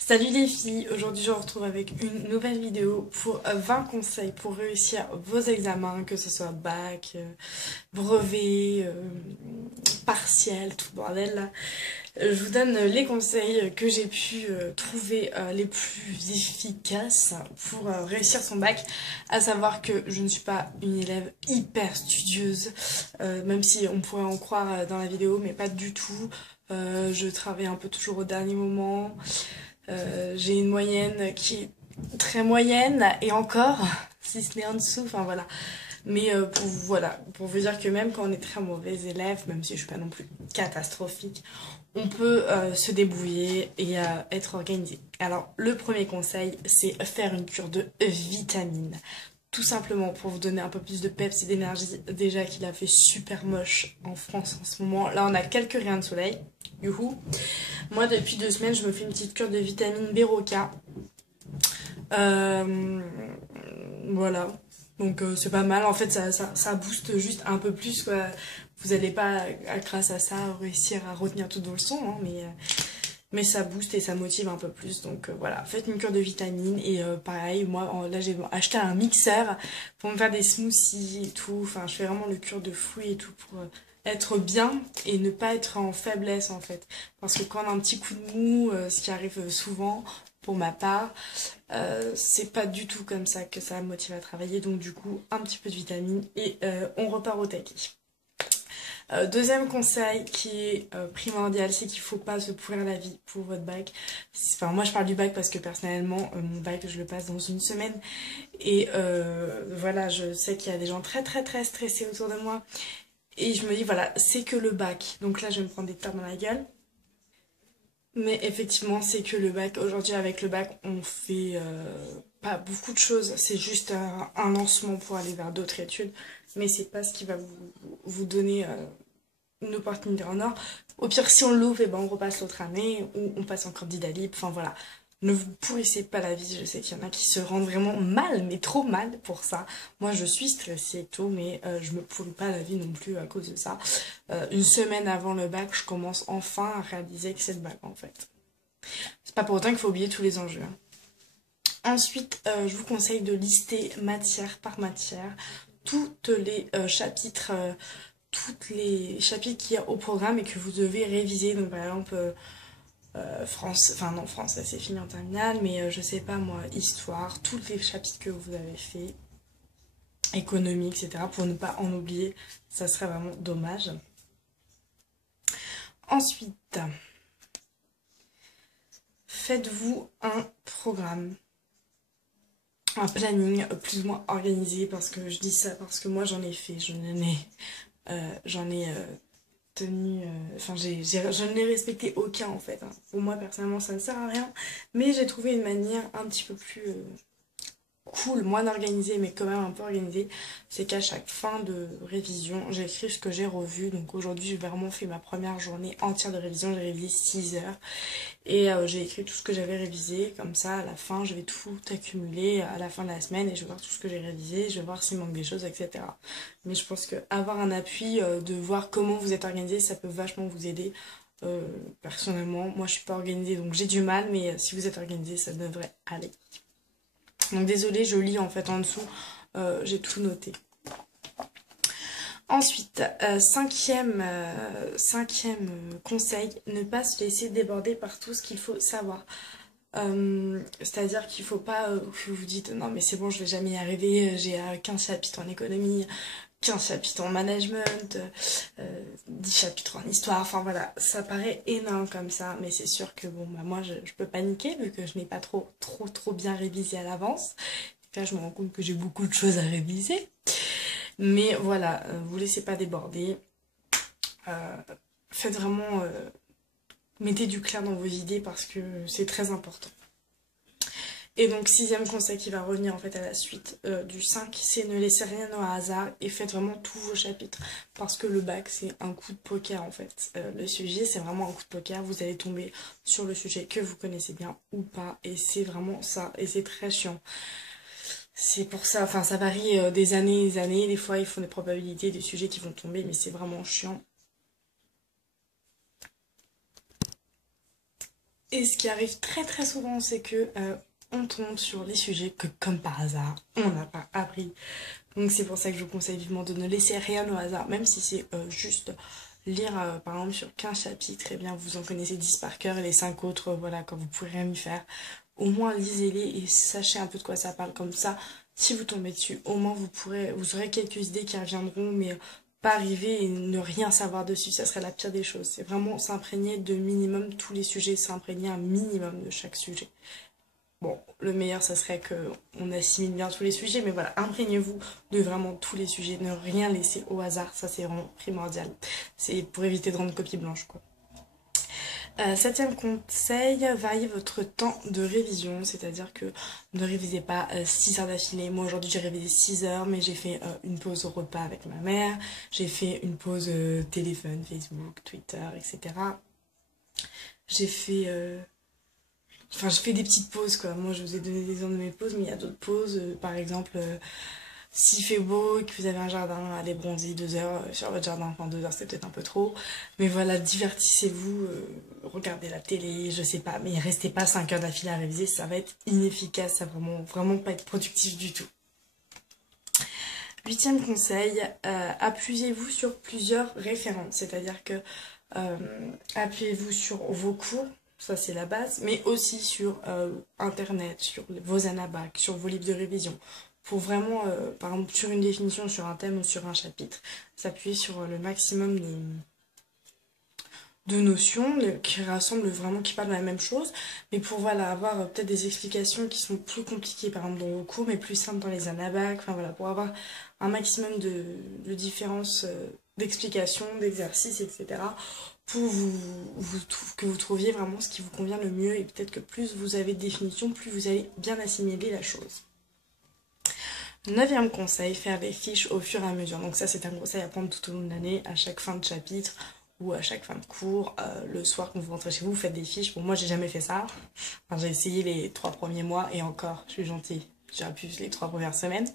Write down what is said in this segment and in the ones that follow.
Salut les filles, aujourd'hui je vous retrouve avec une nouvelle vidéo pour 20 conseils pour réussir vos examens, que ce soit bac, brevet, partiel, tout bordel là. Je vous donne les conseils que j'ai pu trouver les plus efficaces pour réussir son bac, à savoir que je ne suis pas une élève hyper studieuse, même si on pourrait en croire dans la vidéo, mais pas du tout. Je travaille un peu toujours au dernier moment. J'ai une moyenne qui est très moyenne et encore, si ce n'est en dessous, enfin voilà. Mais pour vous dire que même quand on est très mauvais élève, même si je suis pas non plus catastrophique, on peut se débrouiller et être organisé. Alors le premier conseil, c'est faire une cure de vitamines. Tout simplement pour vous donner un peu plus de peps et d'énergie. Déjà qu'il a fait super moche en France en ce moment. Là on a quelques rayons de soleil. Youhou. Moi, depuis 2 semaines, je me fais une petite cure de vitamine B-Roca. Euh, voilà. Donc, c'est pas mal. En fait, ça booste juste un peu plus, quoi. Vous n'allez pas, grâce à ça, réussir à retenir toutes vos leçons, hein, mais ça booste et ça motive un peu plus. Donc, voilà. Faites une cure de vitamines. Et pareil, moi, là, j'ai acheté un mixeur pour me faire des smoothies et tout. Enfin, je fais vraiment le cure de fruits et tout pour être bien et ne pas être en faiblesse, en fait. Parce que quand on a un petit coup de mou, ce qui arrive souvent pour ma part, c'est pas du tout comme ça que ça me motive à travailler. Donc du coup, un petit peu de vitamine et on repart au taquet. Deuxième conseil qui est primordial, c'est qu'il faut pas se pourrir la vie pour votre bac. Enfin, moi je parle du bac parce que personnellement, mon bac je le passe dans une semaine. Et voilà, je sais qu'il y a des gens très très très stressés autour de moi. Et je me dis, voilà, c'est que le bac. Donc là, je vais me prendre des tartes dans la gueule. Mais effectivement, c'est que le bac. Aujourd'hui, avec le bac, on fait pas beaucoup de choses. C'est juste un lancement pour aller vers d'autres études. Mais c'est pas ce qui va vous donner une opportunité en or. Au pire, si on l'ouvre, et ben on repasse l'autre année ou on passe en candidat libre. Enfin voilà. Ne vous pourrissez pas la vie. Je sais qu'il y en a qui se rendent vraiment mal, mais trop mal pour ça. Moi, je suis stressée et tout, mais je me pourris pas la vie non plus à cause de ça. Une semaine avant le bac, je commence enfin à réaliser que c'est le bac en fait. C'est pas pour autant qu'il faut oublier tous les enjeux, hein. Ensuite, je vous conseille de lister matière par matière toutes les chapitres, toutes les chapitres qu'il y a au programme et que vous devez réviser. Donc par exemple France, enfin non France, c'est fini en terminale, mais je sais pas moi, histoire, tous les chapitres que vous avez fait, économie, etc. Pour ne pas en oublier, ça serait vraiment dommage. Ensuite, faites-vous un programme, un planning plus ou moins organisé, parce que je dis ça parce que moi j'en ai fait, j'en ai tenu, enfin je ne l'ai respecté aucun en fait, hein. Pour moi personnellement ça ne sert à rien, mais j'ai trouvé une manière un petit peu plus cool, moins organisé, mais quand même un peu organisé, c'est qu'à chaque fin de révision, j'écris ce que j'ai revu. Donc aujourd'hui, j'ai vraiment fait ma première journée entière de révision, j'ai révisé 6 heures. Et j'ai écrit tout ce que j'avais révisé, comme ça à la fin je vais tout accumuler à la fin de la semaine et je vais voir tout ce que j'ai révisé, je vais voir s'il manque des choses, etc. Mais je pense que avoir un appui, de voir comment vous êtes organisé, ça peut vachement vous aider. Euh, Personnellement, moi je suis pas organisée donc j'ai du mal, mais si vous êtes organisé, ça devrait aller. Donc désolée, je lis en fait en dessous, j'ai tout noté. Ensuite, cinquième conseil, ne pas se laisser déborder par tout ce qu'il faut savoir. C'est-à-dire qu'il faut pas que vous dites non mais c'est bon je vais jamais y arriver, j'ai 15 chapitres en économie, 15 chapitres en management, 10 chapitres en histoire, enfin voilà, ça paraît énorme comme ça, mais c'est sûr que bon bah moi je peux paniquer vu que je n'ai pas trop bien révisé à l'avance. Là je me rends compte que j'ai beaucoup de choses à réviser. Mais voilà, vous laissez pas déborder. Euh, Faites vraiment mettez du clair dans vos idées parce que c'est très important. Et donc, sixième conseil qui va revenir en fait à la suite du 5, c'est ne laissez rien au hasard et faites vraiment tous vos chapitres. Parce que le bac, c'est un coup de poker en fait. Le sujet, c'est vraiment un coup de poker. Vous allez tomber sur le sujet que vous connaissez bien ou pas. Et c'est vraiment ça. Et c'est très chiant. C'est pour ça, enfin, ça varie des années et des années. Des fois, ils font des probabilités des sujets qui vont tomber, mais c'est vraiment chiant. Et ce qui arrive très très souvent, c'est que on tombe sur les sujets que, comme par hasard, on n'a pas appris. Donc c'est pour ça que je vous conseille vivement de ne laisser rien au hasard, même si c'est juste lire par exemple sur 15 chapitres, eh bien vous en connaissez 10 par cœur et les 5 autres, voilà, quand vous pourrez rien y faire. Au moins lisez-les et sachez un peu de quoi ça parle, comme ça, si vous tombez dessus, au moins vous aurez quelques idées qui reviendront, mais pas arriver et ne rien savoir dessus, ça serait la pire des choses. C'est vraiment s'imprégner de minimum tous les sujets, s'imprégner un minimum de chaque sujet. Bon, le meilleur, ça serait qu'on assimile bien tous les sujets, mais voilà, imprégnez-vous de vraiment tous les sujets, ne rien laisser au hasard, ça c'est vraiment primordial. C'est pour éviter de rendre copie blanche, quoi. Septième conseil, variez votre temps de révision, c'est-à-dire que ne révisez pas 6 heures d'affilée. Moi aujourd'hui j'ai révisé 6 heures, mais j'ai fait une pause au repas avec ma mère, j'ai fait une pause téléphone, Facebook, Twitter, etc. J'ai fait... Enfin, je fais des petites pauses, quoi. Moi, je vous ai donné des exemples de mes pauses, mais il y a d'autres pauses. Par exemple, s'il fait beau et que vous avez un jardin, allez bronzer 2 heures sur votre jardin. Enfin, 2 heures, c'est peut-être un peu trop. Mais voilà, divertissez-vous, regardez la télé, je sais pas. Mais restez pas 5 heures d'affilée à réviser, ça va être inefficace, ça va vraiment pas être productif du tout. Huitième conseil, appuyez-vous sur plusieurs références. C'est-à-dire que appuyez-vous sur vos cours, ça c'est la base, mais aussi sur internet, sur vos anabacs, sur vos livres de révision. Pour vraiment, par exemple, sur une définition, sur un thème ou sur un chapitre, s'appuyer sur le maximum de notions qui rassemblent vraiment, qui parlent de la même chose, mais pour voilà, avoir peut-être des explications qui sont plus compliquées, par exemple dans vos cours, mais plus simples dans les anabacs, enfin voilà, pour avoir un maximum de différences d'explications, d'exercices, etc. Pour que vous trouviez vraiment ce qui vous convient le mieux, et peut-être que plus vous avez de définitions, plus vous allez bien assimiler la chose. Neuvième conseil, faire des fiches au fur et à mesure. Donc ça c'est un conseil à prendre tout au long de l'année, à chaque fin de chapitre ou à chaque fin de cours. Le soir quand vous rentrez chez vous, vous faites des fiches. Bon, moi j'ai jamais fait ça. Enfin, j'ai essayé les 3 premiers mois et encore, je suis gentille, j'ai pu les 3 premières semaines.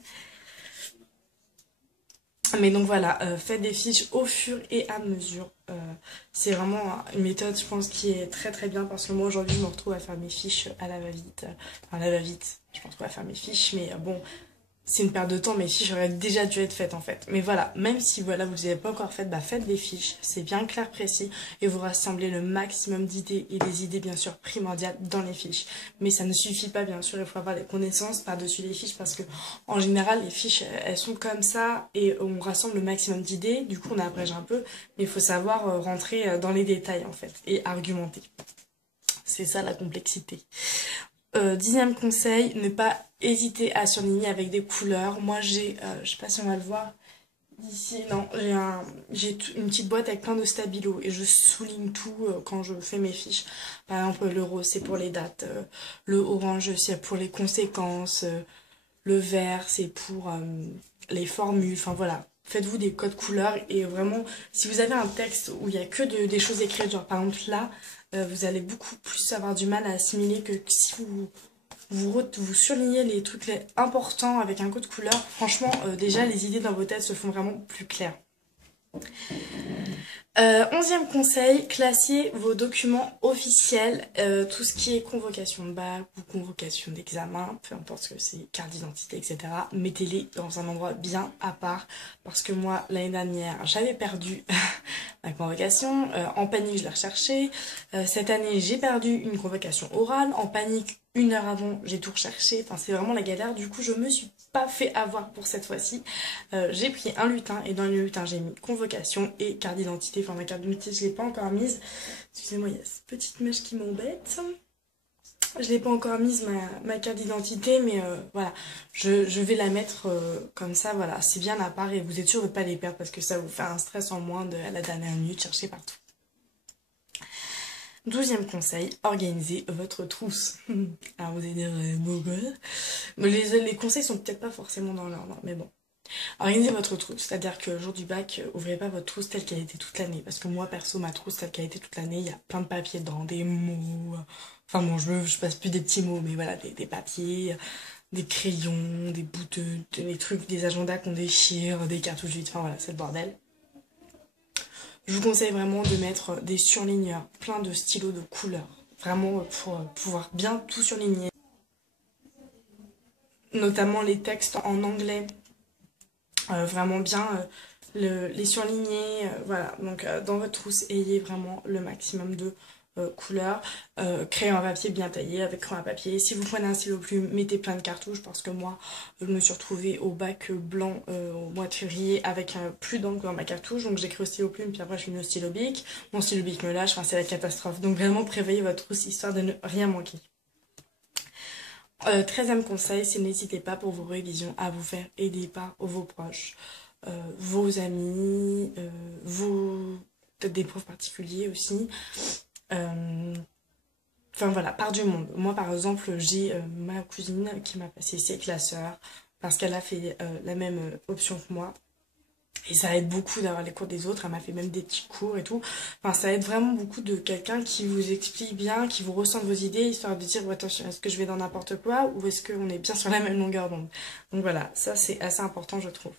Mais donc voilà, faites des fiches au fur et à mesure. C'est vraiment une méthode, je pense, qui est très très bien parce que moi aujourd'hui, je me retrouve à faire mes fiches à la va-vite. Enfin, à la va-vite, je me retrouve à faire mes fiches, mais bon, c'est une perte de temps, mes fiches auraient déjà dû être faites en fait. Mais voilà, même si voilà, vous ne les avez pas encore faites, bah faites des fiches, c'est bien clair, précis, et vous rassemblez le maximum d'idées, et des idées bien sûr primordiales dans les fiches. Mais ça ne suffit pas bien sûr, il faut avoir des connaissances par-dessus les fiches, parce que en général, les fiches, elles sont comme ça, et on rassemble le maximum d'idées, du coup on abrège un peu, mais il faut savoir rentrer dans les détails en fait, et argumenter. C'est ça la complexité. Dixième conseil, ne pas hésiter à surligner avec des couleurs. Moi j'ai, je sais pas si on va le voir ici, non, j'ai une petite boîte avec plein de stabilos et je souligne tout quand je fais mes fiches. Par exemple, le rose c'est pour les dates, le orange c'est pour les conséquences, le vert c'est pour les formules, enfin voilà. Faites-vous des codes couleurs et vraiment, si vous avez un texte où il n'y a que des choses écrites, genre par exemple là, vous allez beaucoup plus avoir du mal à assimiler que si vous surlignez les trucs importants avec un code couleur. Franchement, déjà les idées dans vos têtes se font vraiment plus claires. Onzième conseil, classez vos documents officiels, tout ce qui est convocation de bac ou convocation d'examen, peu importe ce que c'est, carte d'identité, etc. Mettez-les dans un endroit bien à part, parce que moi, l'année dernière, j'avais perdu ma convocation, en panique, je l'ai recherchée. Cette année, j'ai perdu une convocation orale, en panique, 1 heure avant, j'ai tout recherché, enfin c'est vraiment la galère, du coup je me suis pas fait avoir pour cette fois-ci. J'ai pris un lutin et dans le lutin j'ai mis convocation et carte d'identité, enfin ma carte d'identité je l'ai pas encore mise, excusez-moi il y a cette petite mèche qui m'embête, je l'ai pas encore mise ma carte d'identité mais voilà, je vais la mettre comme ça, voilà, c'est bien à part et vous êtes sûr de pas les perdre parce que ça vous fait un stress en moins à la dernière minute chercher partout. 12e conseil, organisez votre trousse. Alors vous allez dire, mais les conseils sont peut-être pas forcément dans l'ordre, mais bon. Organisez votre trousse, c'est-à-dire que le jour du bac, ouvrez pas votre trousse telle qu'elle était toute l'année. Parce que moi, perso, ma trousse telle qu'elle était toute l'année, il y a plein de papiers dedans, des mots. Enfin bon, je passe plus des petits mots, mais voilà, des papiers, des crayons, des boutons, des trucs, des agendas qu'on déchire, des cartouches vides, enfin voilà, c'est le bordel. Je vous conseille vraiment de mettre des surligneurs, plein de stylos de couleurs. vraiment pour pouvoir bien tout surligner. Notamment les textes en anglais, vraiment bien les surligner. Voilà, donc dans votre trousse, ayez vraiment le maximum de couleurs. Crayon à papier bien taillé avec crayon à papier. Si vous prenez un stylo plume, mettez plein de cartouches parce que moi, je me suis retrouvée au bac blanc au mois de février avec plus d'encre dans ma cartouche. Donc j'écris au stylo plume, puis après je suis mis au stylo bic. Mon stylo bic me lâche, enfin c'est la catastrophe. Donc vraiment prévoyez votre trousse histoire de ne rien manquer. 13e conseil, c'est n'hésitez pas pour vos révisions à vous faire aider par vos proches, vos amis, peut-être des profs particuliers aussi. Enfin voilà, par du monde. Moi par exemple, j'ai ma cousine qui m'a passé ses classeurs parce qu'elle a fait la même option que moi. Et ça aide beaucoup d'avoir les cours des autres, elle m'a fait même des petits cours et tout. Enfin, ça aide vraiment beaucoup de quelqu'un qui vous explique bien, qui vous ressent vos idées, histoire de dire, ouais, attention, est-ce que je vais dans n'importe quoi ou est-ce qu'on est bien sur la même longueur d'onde. Donc voilà, ça c'est assez important, je trouve.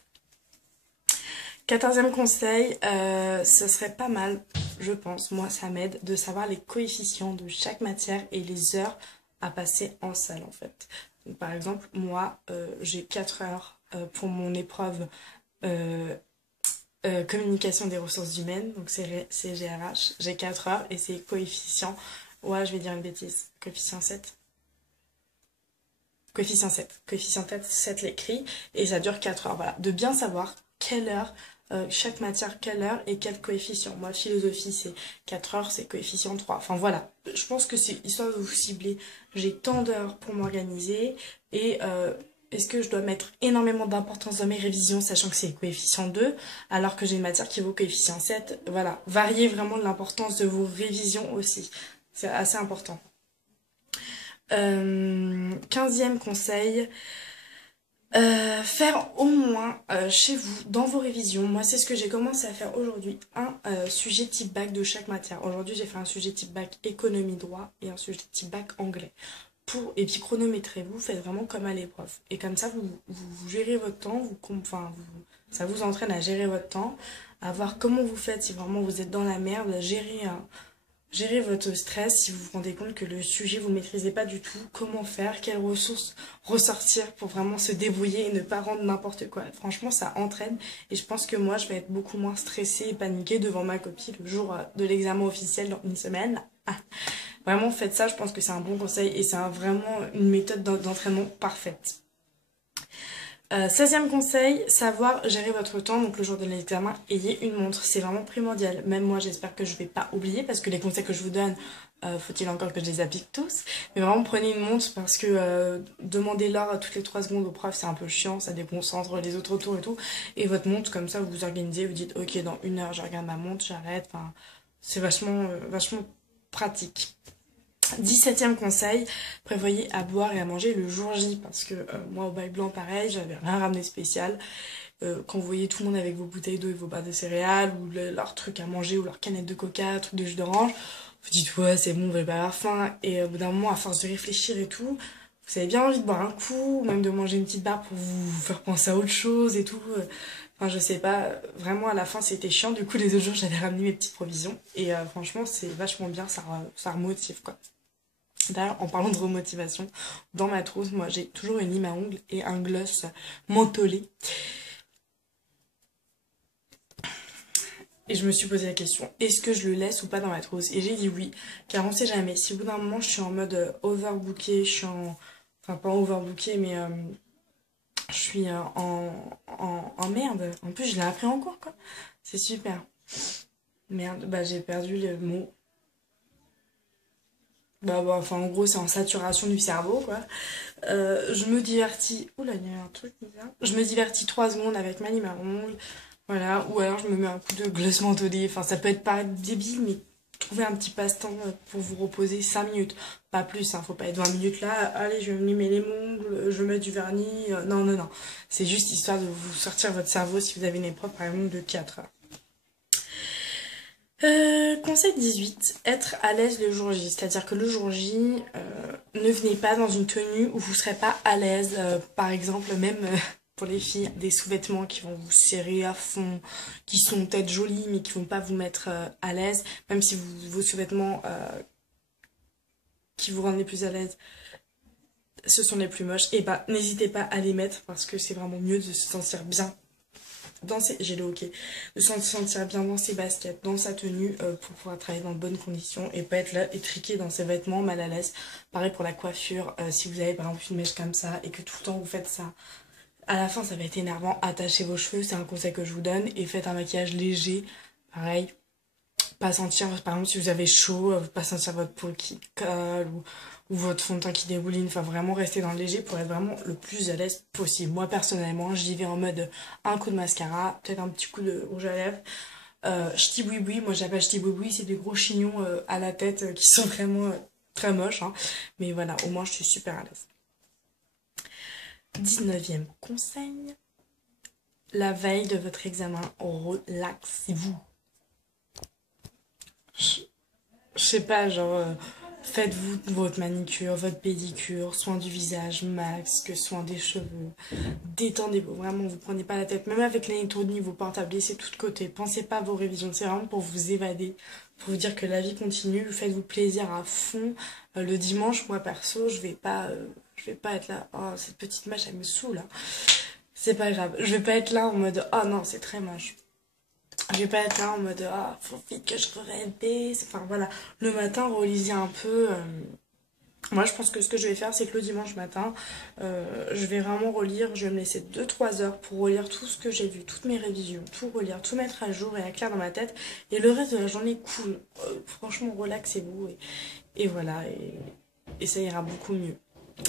14e conseil, ce serait pas mal, je pense, moi ça m'aide, de savoir les coefficients de chaque matière et les heures à passer en salle en fait. Donc, par exemple, moi j'ai 4 heures pour mon épreuve communication des ressources humaines, donc c'est GRH, j'ai 4 heures et c'est coefficient, ouais je vais dire une bêtise, coefficient 7. Coefficient 7 l'écrit, et ça dure 4 heures, voilà, de bien savoir quelle heure, chaque matière, quelle heure et quel coefficient. Moi, philosophie, c'est 4 heures, c'est coefficient 3. Enfin voilà, je pense que c'est histoire de vous cibler, j'ai tant d'heures pour m'organiser, et est-ce que je dois mettre énormément d'importance dans mes révisions, sachant que c'est coefficient 2, alors que j'ai une matière qui vaut coefficient 7. Voilà, variez vraiment l'importance de vos révisions aussi. C'est assez important. 15e conseil, faire au moins chez vous, dans vos révisions, moi c'est ce que j'ai commencé à faire aujourd'hui, un sujet type bac de chaque matière. Aujourd'hui j'ai fait un sujet type bac économie droit et un sujet type bac anglais. Et puis chronométrez-vous, faites vraiment comme à l'épreuve. Et comme ça, vous gérez votre temps, ça vous entraîne à gérer votre temps, à voir comment vous faites si vraiment vous êtes dans la merde, à gérer votre stress si vous vous rendez compte que le sujet vous ne maîtrisez pas du tout, comment faire, quelles ressources ressortir pour vraiment se débrouiller et ne pas rendre n'importe quoi. Franchement, ça entraîne et je pense que moi, je vais être beaucoup moins stressée et paniquée devant ma copie le jour de l'examen officiel dans une semaine. Ah. Vraiment, faites ça, je pense que c'est un bon conseil et c'est vraiment une méthode d'entraînement parfaite. 16e conseil, savoir gérer votre temps. Donc le jour de l'examen, ayez une montre, c'est vraiment primordial. Même moi, j'espère que je vais pas oublier parce que les conseils que je vous donne, faut-il encore que je les applique tous. Mais vraiment, prenez une montre parce que demander l'heure toutes les 3 secondes au prof, c'est un peu chiant, ça déconcentre les autres autour et tout. Et votre montre, comme ça, vous vous organisez, vous dites, ok, dans 1 heure, je regarde ma montre, j'arrête. Enfin, c'est vachement pratique. 17e conseil, prévoyez à boire et à manger le jour J parce que moi au bac blanc pareil, j'avais rien ramené spécial. Quand vous voyez tout le monde avec vos bouteilles d'eau et vos barres de céréales ou leurs trucs à manger ou leurs canettes de coca, trucs de jus d'orange, vous dites ouais c'est bon, vous allez pas avoir faim et au bout d'un moment à force de réfléchir et tout, vous avez bien envie de boire un coup ou même de manger une petite barre pour vous faire penser à autre chose et tout. Enfin je sais pas, vraiment à la fin c'était chiant, du coup les autres jours j'avais ramené mes petites provisions et franchement c'est vachement bien, ça remotive quoi. D'ailleurs, en parlant de remotivation, dans ma trousse, moi j'ai toujours une lime à ongles et un gloss mentholé. Et je me suis posé la question, est-ce que je le laisse ou pas dans ma trousse? Et j'ai dit oui, car on sait jamais. Si au bout d'un moment je suis en mode overbooké, je suis en... Enfin pas overbooké, mais je suis en merde. En plus je l'ai appris en cours, quoi. C'est super. Merde, bah j'ai perdu le mot. Bah, enfin, en gros, c'est en saturation du cerveau, quoi. Je me divertis. Oula, il y a un truc bizarre. Je me divertis 3 secondes avec ma lime à ongles. Voilà. Ou alors, je me mets un coup de gloss mentholé. Enfin, ça peut être pas débile, mais trouvez un petit passe-temps pour vous reposer 5 minutes. Pas plus, hein. Faut pas être 20 minutes là. Allez, je vais me limer les ongles, je mets du vernis. Non, non, non. C'est juste histoire de vous sortir votre cerveau si vous avez une épreuve, par exemple, de 4 heures. Conseil 18, être à l'aise le jour J. C'est-à-dire que le jour J, ne venez pas dans une tenue où vous serez pas à l'aise. Par exemple, même pour les filles, des sous-vêtements qui vont vous serrer à fond, qui sont peut-être jolis mais qui vont pas vous mettre à l'aise. Même si vos sous-vêtements qui vous rendent les plus à l'aise, ce sont les plus moches. Et bah, n'hésitez pas à les mettre parce que c'est vraiment mieux de se sentir bien dans ses... J'ai le hockey. De se sentir bien dans ses baskets, dans sa tenue pour pouvoir travailler dans de bonnes conditions et pas être là étriqué dans ses vêtements, mal à l'aise. Pareil pour la coiffure. Si vous avez par exemple une mèche comme ça et que tout le temps vous faites ça, à la fin ça va être énervant. Attachez vos cheveux, c'est un conseil que je vous donne. Et faites un maquillage léger. Pareil. Pas sentir, par exemple, si vous avez chaud, pas sentir votre peau qui colle ou votre fond de teint qui débouline. Enfin, vraiment rester dans le léger pour être vraiment le plus à l'aise possible. Moi, personnellement, j'y vais en mode un coup de mascara, peut-être un petit coup de rouge à lèvres. Ch'ti boui boui, moi j'appelle ch'ti boui boui, c'est des gros chignons à la tête qui sont vraiment très moches. Hein. Mais voilà, au moins je suis super à l'aise. 19e conseil. La veille de votre examen, relaxez-vous. Je sais pas, genre, faites-vous votre manicure, votre pédicure, soin du visage, masque, soin des cheveux. Détendez-vous, vraiment, vous prenez pas la tête. Même avec l'électronique, vos portables, laissez tout de côté. Pensez pas à vos révisions, c'est vraiment pour vous évader, pour vous dire que la vie continue. Faites-vous plaisir à fond. Le dimanche, moi perso, je vais pas être là. Oh, cette petite mèche, elle me saoule. Hein. C'est pas grave. Je vais pas être là en mode, oh non, c'est très moche. Je vais pas être là en mode ah faut vite que je réveille. Enfin voilà, le matin relisez un peu. Moi je pense que ce que je vais faire c'est que le dimanche matin je vais vraiment relire. Je vais me laisser 2-3 heures pour relire tout ce que j'ai vu, toutes mes révisions, tout relire, tout mettre à jour et à clair dans ma tête. Et le reste de la journée cool. Franchement relaxez-vous et voilà et ça ira beaucoup mieux.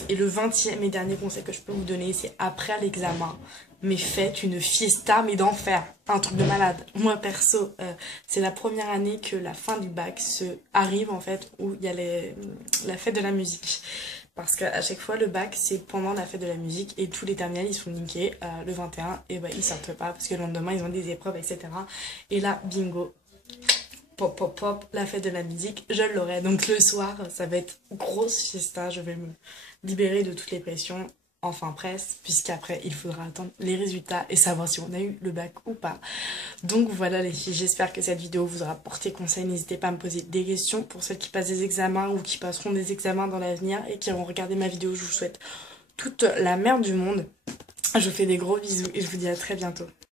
Et le 20e et dernier conseil que je peux vous donner, c'est après l'examen, mais faites une fiesta, mais d'enfer. Un truc de malade. Moi, perso, c'est la première année que la fin du bac arrive, en fait, où il y a la fête de la musique. Parce qu'à chaque fois, le bac, c'est pendant la fête de la musique, et tous les terminales, ils sont niqués. Le 21, et bah, ils sortent pas, parce que le lendemain, ils ont des épreuves, etc. Et là, bingo. Pop, pop, pop, la fête de la musique, je l'aurai. Donc le soir, ça va être grosse fiesta, je vais me libérer de toutes les pressions, enfin presque, puisqu'après, il faudra attendre les résultats et savoir si on a eu le bac ou pas. Donc voilà les filles, j'espère que cette vidéo vous aura porté conseil. N'hésitez pas à me poser des questions pour celles qui passent des examens ou qui passeront des examens dans l'avenir et qui vont regarder ma vidéo. Je vous souhaite toute la merde du monde. Je vous fais des gros bisous et je vous dis à très bientôt.